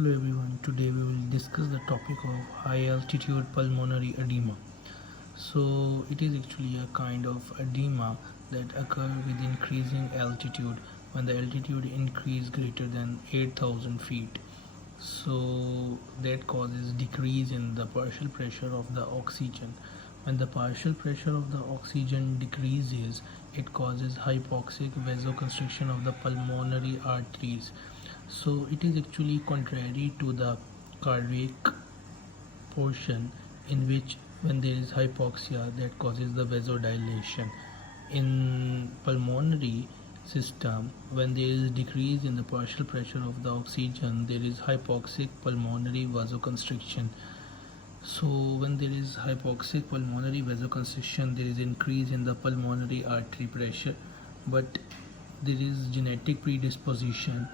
Hello everyone, today we will discuss the topic of high altitude pulmonary edema. So it is actually a kind of edema that occurs with increasing altitude when the altitude increase greater than 8,000 feet. So that causes decrease in the partial pressure of the oxygen. When the partial pressure of the oxygen decreases, it causes hypoxic vasoconstriction of the pulmonary arteries. So it is actually contrary to the cardiac portion, in which when there is hypoxia that causes the vasodilation. In pulmonary system, when there is decrease in the partial pressure of the oxygen, there is hypoxic pulmonary vasoconstriction. So when there is hypoxic pulmonary vasoconstriction, there is increase in the pulmonary artery pressure, but there is genetic predisposition.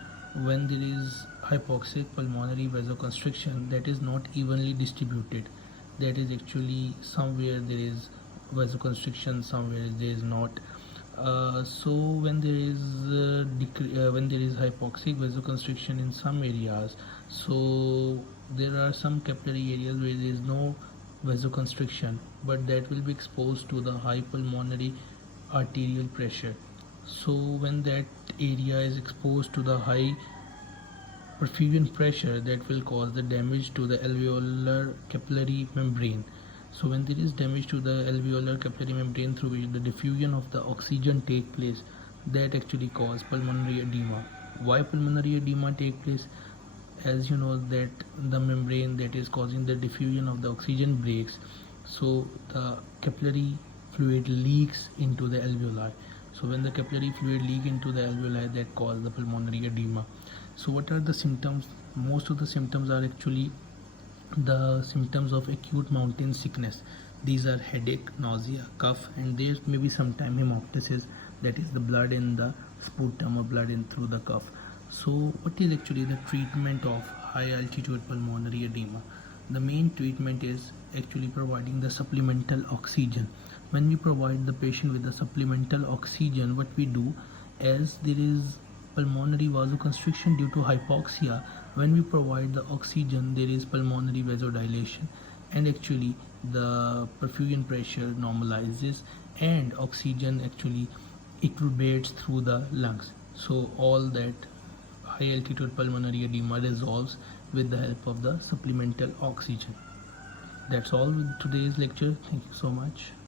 When there is hypoxic pulmonary vasoconstriction, that is not evenly distributed. That is actually somewhere there is vasoconstriction, somewhere there is not. So when there is hypoxic vasoconstriction in some areas, so there are some capillary areas where there is no vasoconstriction, but that will be exposed to the high pulmonary arterial pressure. So when that area is exposed to the high perfusion pressure, that will cause the damage to the alveolar capillary membrane. So when there is damage to the alveolar capillary membrane through which the diffusion of the oxygen take place, that actually cause pulmonary edema. Why pulmonary edema take place? As you know that the membrane that is causing the diffusion of the oxygen breaks, so the capillary fluid leaks into the alveoli. So when the capillary fluid leak into the alveoli, that cause the pulmonary edema. So what are the symptoms? Most of the symptoms are actually the symptoms of acute mountain sickness. These are headache, nausea, cough, and there may be sometime hemoptysis, that is the blood in the sputum or blood in through the cough. So what is actually the treatment of high altitude pulmonary edema? The main treatment is actually providing the supplemental oxygen. When we provide the patient with the supplemental oxygen, what we do, as there is pulmonary vasoconstriction due to hypoxia, when we provide the oxygen, there is pulmonary vasodilation, and actually the perfusion pressure normalizes, and oxygen actually equilibrates through the lungs. So all that high altitude pulmonary edema resolves with the help of the supplemental oxygen. That's all with today's lecture. Thank you so much.